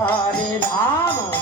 হরে রাম।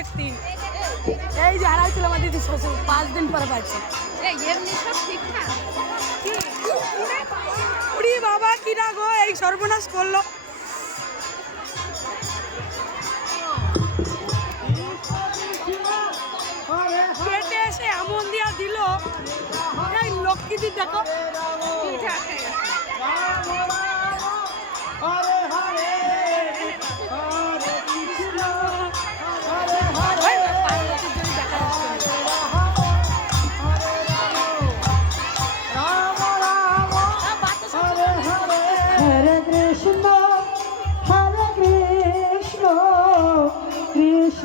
ব্যক্তি। এই যে হারাইছিল আমার দিদি শ্বশুর পাঁচ দিন পরে পাচ্ছে উড়ি বাবা কি না গো এই সর্বনাশ করল। পেটে এসে এমন দিয়া দিল। এই লক্ষ্মীদি দেখো।